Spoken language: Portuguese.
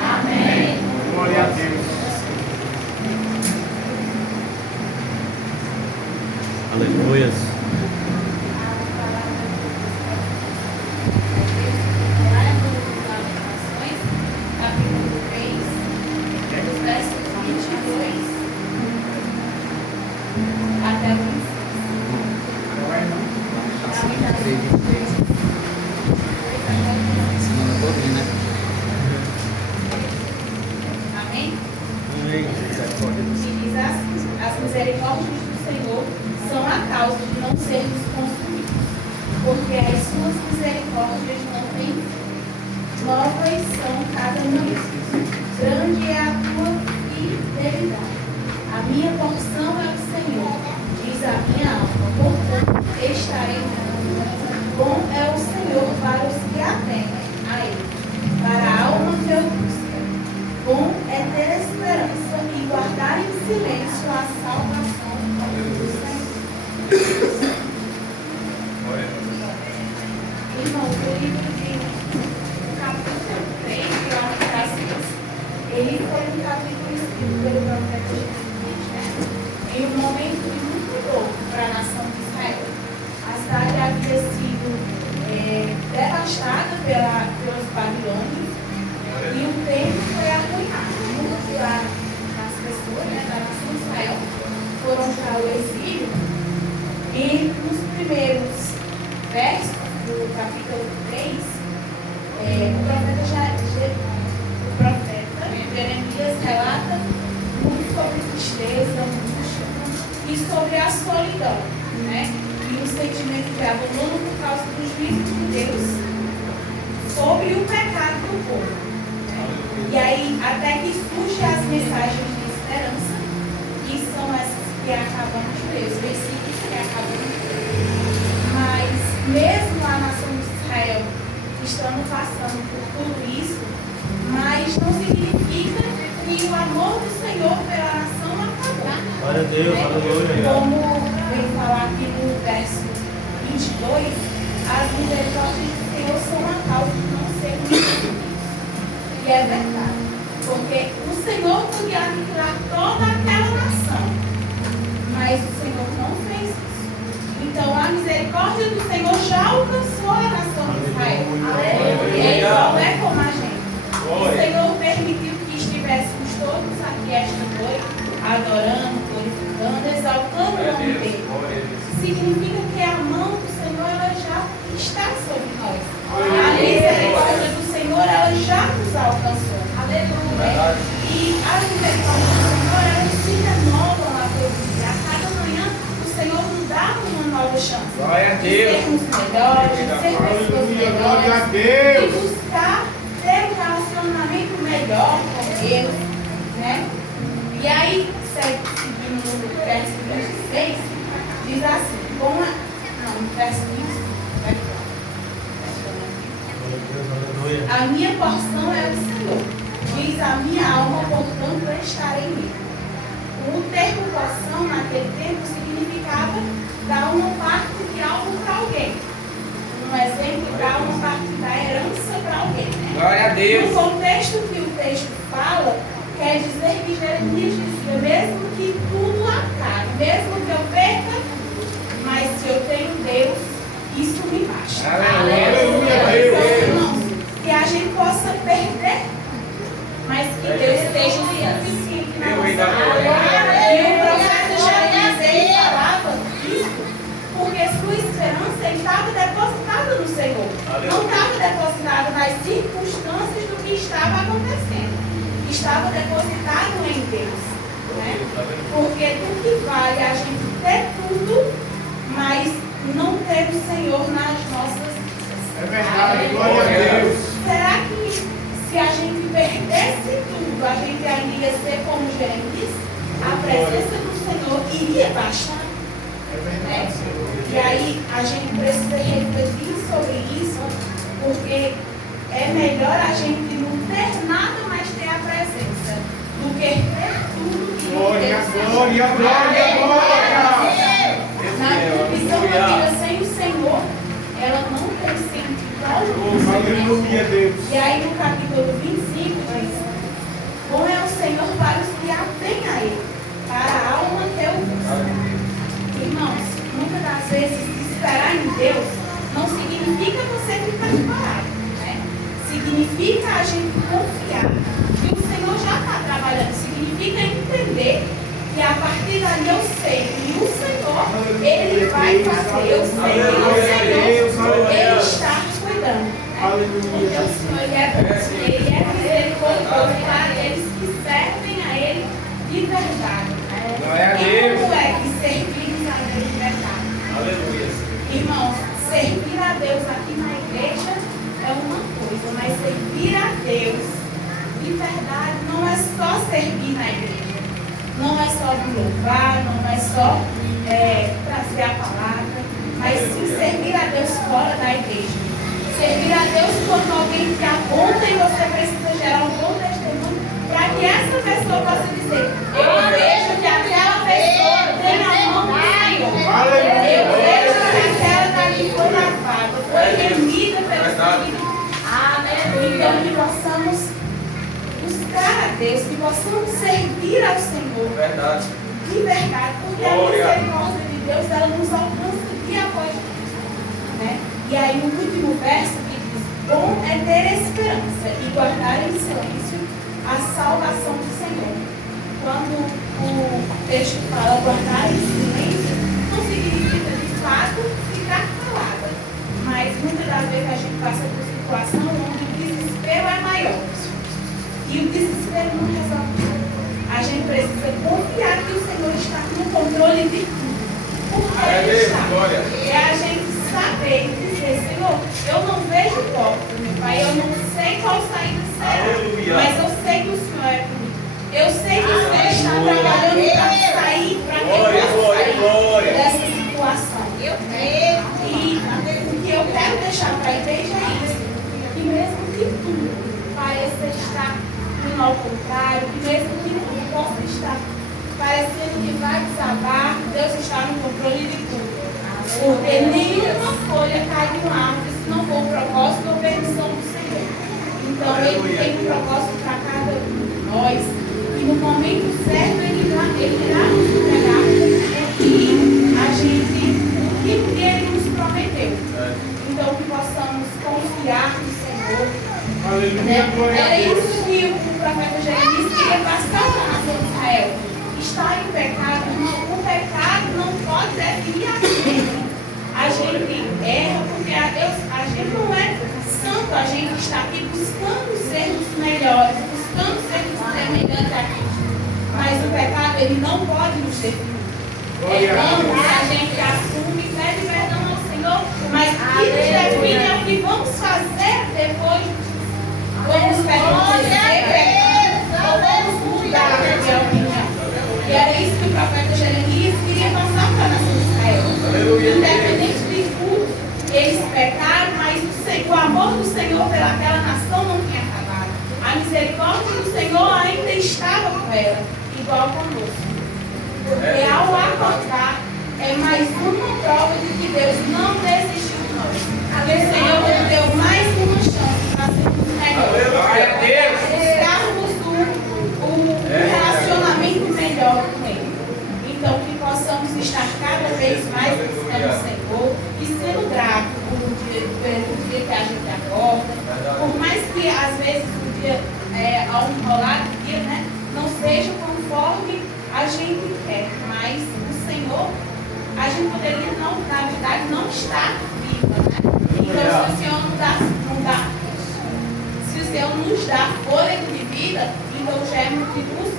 Amém. Glória a Deus. Aleluia. Capítulo 3, dos versos 22 até o 26. Amém? Amém. E diz assim: as misericórdias do Senhor são a causa de não sermos consumidos, porque as suas misericórdias não têm fim. Novas são cada manhã. Grande é a tua fidelidade. A minha porção é o Senhor, diz a minha alma, portanto estarei tranquila. Bom é o Senhor para os que atendem a Ele, para a alma que o busca. Bom é ter esperança e guardar em silêncio a salvação do Senhor. Irmãos, o livro de capítulo 3, de Lamentações, ele foi um capítulo escrito pelo profeta Jesus, né? Em um momento muito louco para a nação de Israel. A cidade havia sido devastada pelos babilônios e o templo foi arruinado. Muitas das pessoas, né, da nação de Israel foram para o exílio e nos primeiros versos do capítulo 3, o profeta Jeremias relata muito sobre tristeza, angústia e sobre a solidão, né? E o sentimento de abandono por causa do juízo de Deus sobre o pecado do povo. E aí, até que surgem as mensagens de esperança, que são essas que acabamos de ler, os versículos que acabamos de ler. Mas, mesmo a nação de Israel estando passando por tudo isso, mas não significa que o amor do Senhor pela nação acabou. Glória a Deus, aleluia. Como vem falar aqui no verso 22, as misericórdias do Senhor são a causa de não sermos consumidos. E é verdade, porque o Senhor podia aniquilar toda aquela nação, mas o Senhor não fez isso. Então a misericórdia do Senhor já alcançou a nação de Israel. Ele não é como a gente. O Senhor permitiu que estivéssemos todos aqui esta noite, adorando, glorificando, exaltando o nome dele. Significa que a mão do Senhor ela já está sobre nós. A misericórdia do Senhor ela já nos alcançou. Aleluia. E as misericórdias do Senhor elas se renovam a todo dia. A cada manhã o Senhor nos dá uma nova chance. Glória a De Deus. sermos melhores, de ser pessoas Glória a melhores, Deus. de buscar ter um relacionamento melhor com Deus, né? E aí, seguindo no verso 26, diz assim, no verso 20, a minha porção é o Senhor, diz a minha alma, portanto eu estarei nele. O termo porção naquele tempo significava dar uma parte de algo para alguém. Um exemplo, dar uma parte da herança para alguém, né? Glória a Deus. No contexto que o texto fala, quer dizer que Jeremias dizia, mesmo que tudo acabe, mesmo que eu perca tudo, mas se eu tenho Deus, isso me basta. Aleluia. Irmãos, que a gente possa perder, mas que Deus esteja suficiente na nossa vida. E o profeta Jeremias, ele falava isso, porque sua esperança estava depositada no Senhor. Não estava depositada nas circunstâncias do que estava acontecendo. Estava depositado em Deus. Né? Porque do que vale a gente ter tudo, mas não ter o Senhor nas nossas vidas. É verdade, glória a Deus. Será que se a gente perdesse tudo, a gente ainda ia ser como Jeremias? A presença do Senhor iria bastar. É verdade, Senhor. E aí a gente precisa refletir sobre isso, porque é melhor a gente não ter nada, mas ter a presença, do que ter tudo e não ter o Senhor. Glória, glória, glória. Na visão da vida sem o Senhor, ela não tem sentido honra. Aleluia, Deus. E aí no capítulo 25 diz: bom é o Senhor para os que atêm a Ele, para a alma que o busca. Irmãos, muitas das vezes esperar em Deus não significa você ficar parado, né? Significa a gente confiar que o Senhor já está trabalhando. Significa entender que a partir dali eu sei que o Senhor, Ele vai fazer. Eu sei que o Senhor, Ele está cuidando. Porque o Senhor, Ele é misericordioso para aqueles que servem a Ele de verdade. E como é que servimos a Deus de verdade? Aleluia. Irmãos, servir a Deus aqui na igreja é uma coisa, mas servir a Deus de verdade não é só servir na igreja. Não é só louvar, não é só trazer a palavra, mas sim servir a Deus fora da igreja. Servir a Deus quando alguém te aponta e você precisa gerar um bom testemunho para que essa pessoa possa dizer: eu vejo que aquela pessoa tem a mão do Senhor. Eu vejo que aquela dali foi lavada, foi remida pelo Espírito. Então que possamos buscar a Deus, que possamos servir ao Senhor. Verdade. De verdade, porque a misericórdia de Deus, ela nos alcança dia após dia, né? E aí no último verso que diz: bom é ter esperança e guardar em silêncio a salvação do Senhor. Quando o texto fala guardar em silêncio, não significa de fato ficar calada, mas muitas das vezes a gente passa por situação onde o desespero é maior e o desespero não resolve nada. A gente precisa confiar que o Senhor está no controle de tudo. Porque Ele está. É a gente saber e dizer: Senhor, eu não vejo porta, meu Pai, eu não sei qual saída será, mas eu sei que o Senhor é comigo. Eu sei que o Senhor está trabalhando para sair, para que eu possa sair dessa situação. E o que eu quero deixar para a igreja é isso: que mesmo que tudo pareça estar indo ao contrário, que mesmo que tudo possa estar parecendo que vai desabar, Deus está no controle de tudo. Porque nenhuma folha cai de uma árvore se não for o propósito ou permissão do Senhor. Então Ele tem um propósito para cada um de nós. E no momento certo Ele irá nos entregar o que Ele nos prometeu. Então que possamos confiar no Senhor. Aleluia, glória a Era Deus. isso que o profeta Jeremias queria passar para a nação de Israel. Estar em pecado, o pecado não pode definir a gente. A gente erra porque a gente não é santo, a gente está aqui buscando sermos melhores, buscando sermos semelhantes a Cristo. Mas o pecado, ele não pode nos definir. Erramos, a gente assume e pede perdão ao Senhor, mas o que nos define é o que vamos fazer depois disso. Vamos permanecer ou vamos mudar de opinião. E era isso que o profeta Jeremias queria passar para a nação de Israel. Independente de tudo, eles pecaram, mas o amor do Senhor pelaquela nação não tinha acabado. A misericórdia do Senhor ainda estava com ela, igual conosco. Porque ao acordar, é mais uma prova de que Deus não desistiu de nós. O Senhor nos deu mais uma chance para sermos melhores. Buscarmos um relacionamento melhor com Ele. Então, que possamos estar cada vez mais buscando o Senhor e sendo grato pelo dia que a gente acorda. Por mais que, às vezes, o dia, ao enrolar do dia, né, não seja conforme a gente quer, mas o Senhor, a gente poderia, não, na verdade, não estar viva, né? Então, se o Senhor se o Senhor nos dá fôlego de vida, então já é motivo